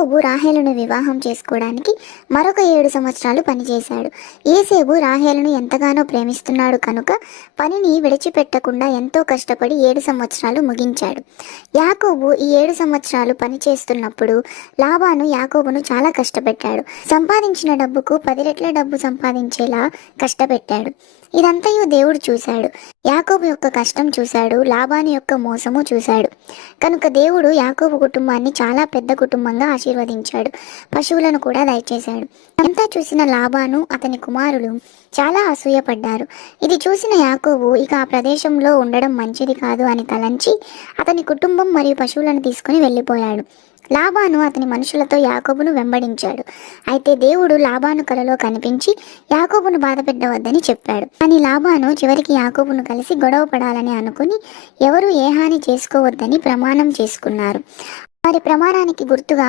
యాకోబు రాహేలును వివాహం చేసుకోవడానికి మరొక 7 సంవత్సరాలు పనిచేశాడు. ఏసేబు రాహేలును ఎంతగానో ప్రేమిస్తున్నాడు కనుక పనిని విడిచిపెట్టకుండా ఎంతో కష్టపడి 7 సంవత్సరాలు ముగించాడు. యాకోబు ఈ 7 సంవత్సరాలు పని చేస్తున్నప్పుడు లాబాను యాకోబును చాలా కష్టపెట్టాడు. సంపాదించిన డబ్బుకు 10 రెట్ల డబ్బు సంపాదించేలా కష్టపెట్టాడు. ఇదంతయు దేవుడు చూశాడు. యాకోబు యొక్క కష్టం చూశాడు, లాబాను యొక్క మోసము చూశాడు. కనుక దేవుడు యాకోబు కుటుంబాన్ని చాలా పెద్ద కుటుంబంగా ఆశీర్వదించాడు. పశువులను కూడా దయచేశాడు. అంతా చూసిన లాబాను అతని కుమారులు చాలా అసూయపడ్డారు. ఇది చూసిన యాకోబు ఇక ఆ ప్రదేశంలో ఉండడం మంచిది కాదు అని తలంచి అతని కుటుంబం మరియు పశువులను తీసుకుని వెళ్ళిపోయాడు. లాబాను అతని మనుషులతో యాకోబును వెంబడించాడు. అయితే దేవుడు లాబాను కలలో కనిపించి యాకోబును బాధపెట్టవద్దని చెప్పాడు. కానీ లాబాను చివరికి యాకోబును కలిసి గొడవ పడాలని అనుకుని ఎవరు ఏ హాని చేసుకోవద్దని ప్రమాణం చేసుకున్నారు. వారి ప్రమాణానికి గుర్తుగా